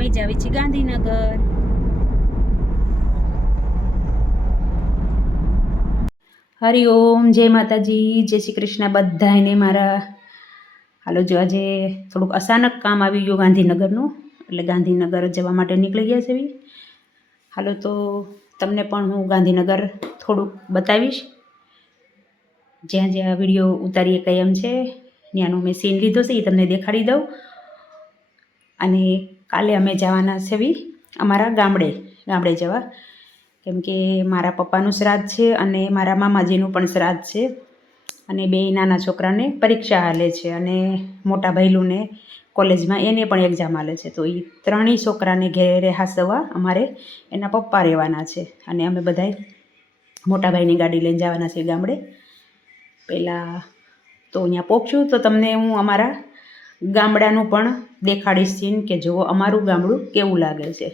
અમે જાવી છીએ ગાંધીનગર. હરિઓમ, જય માતાજી, જય શ્રી કૃષ્ણ બધાને મારા. હાલો, જો આજે થોડુંક અચાનક કામ આવી ગયું ગાંધીનગરનું, એટલે ગાંધીનગર જવા માટે નીકળી ગયા છે. હાલો, તો તમને પણ હું ગાંધીનગર થોડુંક બતાવીશ. જ્યાં જ્યાં વિડીયો ઉતારીએ કંઈ એમ છે ત્યાંનો મેં સીન લીધો છે, એ તમને દેખાડી દઉં. અને કાલે અમે જવાના છે અમારા ગામડે જવા, કેમ કે મારા પપ્પાનું શ્રાદ્ધ છે અને મારા મામાજીનું પણ શ્રાદ્ધ છે. અને બે નાના છોકરાને પરીક્ષા હાલે છે અને મોટા ભાઈલુંને કોલેજમાં એને પણ એક્ઝામ હાલે છે. તો એ ત્રણેય છોકરાને ઘેરે હાસવવા અમારે એના પપ્પા રહેવાના છે. અને અમે બધાય મોટા ભાઈની ગાડી લઈને જવાના છીએ ગામડે. પહેલાં તો અહીંયા પહોંચું તો તમને હું અમારા ગામડાનું પણ દેખાડીશ સીન, કે જુઓ અમારું ગામડું કેવું લાગે છે.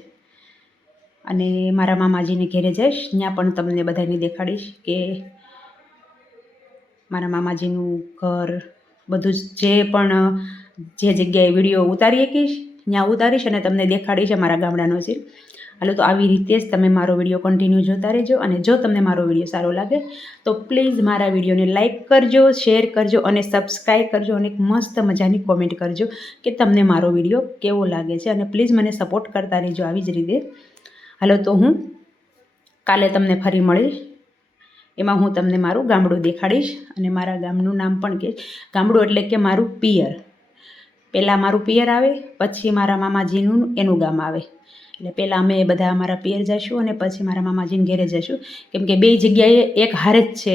અને મારા મામાજીને ઘેરે જઈશ, ત્યાં પણ તમને બધાને દેખાડીશ કે મારા મામાજીનું ઘર, બધું જે પણ જે જગ્યાએ વિડીયો ઉતારી શકીશ ત્યાં ઉતારીશ અને તમને દેખાડીશ અમારા ગામડાનો સીન. હાલો, તો આવી રીતે જ તમે મારો વિડીયો કન્ટિન્યુ જોતા રહેજો. અને જો તમને મારો વિડીયો સારો લાગે તો પ્લીઝ મારા વિડીયોને લાઇક કરજો, શેર કરજો અને સબસ્ક્રાઈબ કરજો. અને એક મસ્ત મજાની કોમેન્ટ કરજો કે તમને મારો વિડીયો કેવો લાગે છે. અને પ્લીઝ મને સપોર્ટ કરતા રહેજો આવી જ રીતે. હાલો, તો હું કાલે તમને ફરી મળીશ. એમાં હું તમને મારું ગામડું દેખાડીશ અને મારા ગામનું નામ પણ કહીશ. ગામડું એટલે કે મારું પિયર. પહેલાં મારું પિયર આવે, પછી મારા મામાજીનું એનું ગામ આવે. એટલે પહેલાં અમે બધા અમારા પિયર જઈશું અને પછી મારા મામાજીને ઘેરે જઈશું, કેમ કે બે જગ્યાએ એક હારે જ છે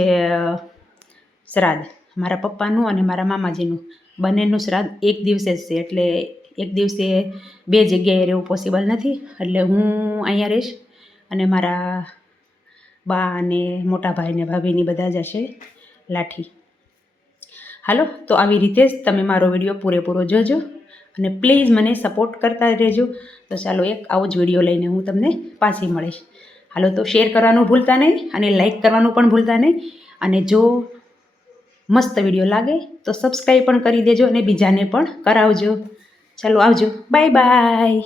શ્રાદ્ધ, મારા પપ્પાનું અને મારા મામાજીનું. બંનેનું શ્રાદ્ધ એક દિવસે જ છે, એટલે એક દિવસે બે જગ્યાએ રહેવું પોસિબલ નથી. એટલે હું અહીંયા રહીશ અને મારા બા અને મોટા ભાઈ ને ભાભીની બધા જશે લાઠી. હાલો, તો આવી રીતે જ તમે મારો વિડીયો પૂરેપૂરો જોજો અને પ્લીઝ મને સપોર્ટ કરતા રહેજો. તો ચાલો, એક આવો જ વિડીયો લઈને હું તમને પાછી મળીશ. હાલો, તો શેર કરવાનું ભૂલતા નહીં અને લાઈક કરવાનું પણ ભૂલતા નહીં. અને જો મસ્ત વિડીયો લાગે તો સબસ્ક્રાઈબ પણ કરી દેજો અને બીજાને પણ કરાવજો. ચાલો, આવજો, બાય બાય.